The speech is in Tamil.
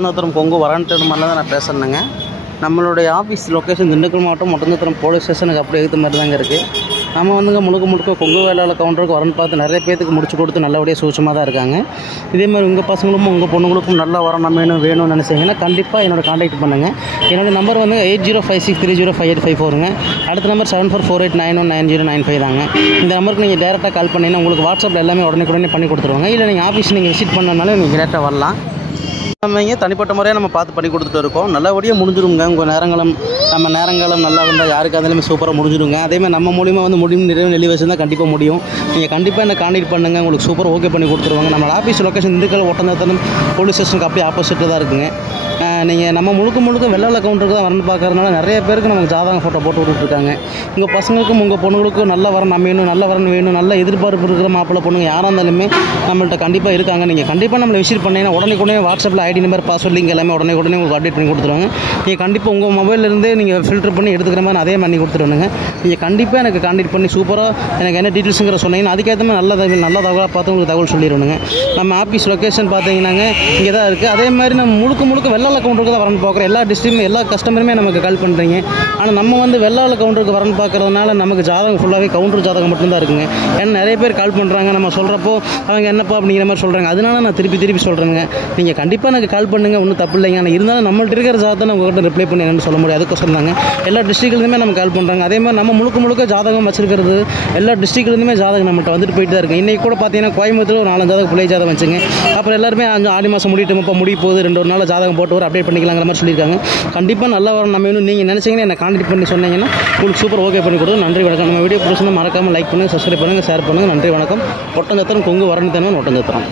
ஒட்டஞ்சத்திரம் கொங்கு வரன்ட்டு மாதிரிலாம் தான் நான் பேசுகிறேங்க. நம்மளுடைய ஆஃபீஸ் லொக்கேஷன் திண்டுக்கல் மாவட்டம் ஒட்டஞ்சத்திரம் போலீஸ் ஸ்டேஷனுக்கு அப்படியே எடுத்த மாதிரி தாங்க இருக்குது. நம்ம வந்துங்க முழுக்க கொங்கு வேளாளர் கவுண்டருக்கு வரன்னு பார்த்து நிறைய பேருக்கு முடிச்சு கொடுத்து நல்லபடியாக சூட்சமாக தான் இருக்காங்க. இதேமாதிரி உங்கள் பசங்களும் உங்கள் பொண்ணுங்களுக்கும் நல்லா வரணும் வேணும்னு நினச்சிங்கன்னா கண்டிப்பாக என்னோட காண்டாக்ட் பண்ணுங்கள். என்னோடய நம்பர் வந்து 8056305854ங்க. அடுத்த நம்பர் 7448919095 தாங்க. இந்த நம்பருக்கு நீங்கள் டேரெக்டாக கால் பண்ணிங்கன்னா உங்களுக்கு வாட்ஸ்அப்பில் எல்லாமே உடனே பண்ணி கொடுத்துருவாங்க. இல்லை நீங்கள் ஆஃபீஸ் நீங்கள் விசிட் பண்ணனாலும் நீங்கள் டேரெக்டாக வரலாம். நம்ம இங்கே தனிப்பட்ட முறையாக நம்ம பார்த்து பண்ணி கொடுத்துட்டு இருக்கோம். நல்லபடியாக முடிஞ்சிடுங்க. உங்கள் நேரங்களும் நல்லா இருந்தால் யாருக்கு இருந்தாலுமே சூப்பராக முடிஞ்சிடுங்க. அதேமாதிரி நம்ம மூலிமா வந்து நிறைய நெல்லி வச்சுருந்தால் கண்டிப்பாக முடியும். நீங்கள் கண்டிப்பாக என்ன காண்டாக்ட் பண்ணுங்கள். உங்களுக்கு சூப்பர் ஓகே பண்ணி கொடுத்துருவாங்க. நம்ம office location Dindigul Oddanchatram police ஸ்டேஷனுக்கு அப்படியே ஆப்போசிட்டில் தான் இருக்குங்க. நீங்கள் நம்ம முழுக்க வெள்ளாளர் கவுண்டருக்கு தான் வரணும் பார்க்கறதுனால நிறைய பேருக்கு நமக்கு ஜாதகம் ஃபோட்டோ போட்டு விட்டுருக்காங்க. உங்கள் பசங்களுக்கும் உங்கள் பொண்ணுங்களுக்கும் நல்ல வரணும் வேணும் நல்ல எதிர்பார்ப்பு இருக்கிற மாப்பிள்ளை பொண்ணுங்க யாராக இருந்தாலுமே நம்மள்கிட்ட கண்டிப்பாக இருக்காங்க. நீங்கள் கண்டிப்பாக நம்மளை விசிட் பண்ணிங்கன்னா உடனே வாட்ஸ்அப்பில் ஐடி நம்பர் பாஸ்வேர்ட் லிங்க் எல்லாமே உடனே உங்களுக்கு அப்டேட் பண்ணி கொடுத்துருவாங்க. நீங்கள் கண்டிப்பாக உங்கள் மொபைல்லேருந்தே நீங்கள் ஃபில்டர் பண்ணி எடுத்துக்கிற மாதிரி அதே பண்ணி கொடுத்துருவாங்க. நீங்கள் கண்டிப்பாக எனக்கு காண்டாக்ட் பண்ணி சூப்பராக எனக்கு என்ன டீட்டெயில்ஸுங்கிற சொன்னீங்கன்னா அதுக்கேற்ற மாதிரி நல்ல தகவலாக பார்த்து உங்களுக்கு தகவல் சொல்லிடுவாங்க. நம்ம ஆஃபீஸ் லொக்கேஷன் பார்த்தீங்கன்னாங்க இங்கே தான் இருக்குது. அதே மாதிரி நம்ம முழுக்க வெள்ளாளர் கவுண்டருக்கு தான் வரணும் பார்க்குறோம். எல்லா டிஸ்ட்ரிக்டும் எல்லா கஸ்டமருமே நமக்கு கால் பண்ணுறீங்க. ஆனால் நம்ம வந்து வெள்ளாளர் கவுண்டருக்கு வரணும் பார்க்குறதுனால நமக்கு ஜாதகம் ஃபுல்லாகவே கவுண்டர் ஜாதகம் மட்டும்தான் இருக்குங்க. ஏன்னா நிறைய பேர் கால் பண்ணுறாங்க. நம்ம சொல்கிறப்போ அவங்க என்னப்பா அப்படிங்கிற மாதிரி சொல்கிறாங்க. அதனால நான் திருப்பி சொல்கிறேங்க. நீங்கள் கண்டிப்பாக எனக்கு கால் பண்ணுங்கள். ஒன்றும் தப்பு இல்லைங்க. ஆனால் இருந்தாலும் நம்மள்ட்ட இருக்கிற ஜாதகத்தை நம்ம உங்கள்கிட்ட ரிப்ளை பண்ணி என்னன்னு சொல்ல முடியாது. அதுக்கோசரம் தாங்க எல்லா டிஸ்ட்ரிக்ட்லேருந்துமே நம்ம கால் பண்ணுறாங்க. அதே மாதிரி நம்ம முழுக்க ஜாதகம் வச்சிருக்கிறது எல்லா டிஸ்ட்ரிக்ட்லேருந்துமே ஜாதகம் நம்மள்ட்ட வந்துட்டு போயிட்டு தான் இருக்குது. இன்றைக்கி கூட பார்த்தீங்கன்னா கோயம்புத்தூர் ஒரு 4 ஜாதகம் பிள்ளை ஜாதகம் வச்சுங்க. அப்புறம் எல்லாருமே ஆடி மாதம் முடிய போகுது 2 நாள் ஜாதகம் போட்டு ஒரு அப்டேட் பண்ணிக்கலாங்கிற மாதிரி சொல்லியிருக்காங்க. கண்டிப்பாக நல்லா வரும் நம்ம வேணும். நீங்கள் நினச்சிங்கன்னா என்ன காண்டாக்ட் பண்ணி சொன்னீங்கன்னா உங்களுக்கு சூப்பர் ஓகே பண்ணி கொடுத்து. நன்றி வணக்கம். நம்ம வீடியோ பிடிச்சிருந்தா மறக்காமல் லைக் பண்ணுங்கள், சப்ஸ்கிரைப் பண்ணுங்கள், ஷேர் பண்ணுங்கள். நன்றி வணக்கம். ஒட்டஞ்சத்திரம் கொங்கு வரணித்தனம் ஒட்டஞ்சத்திரம்.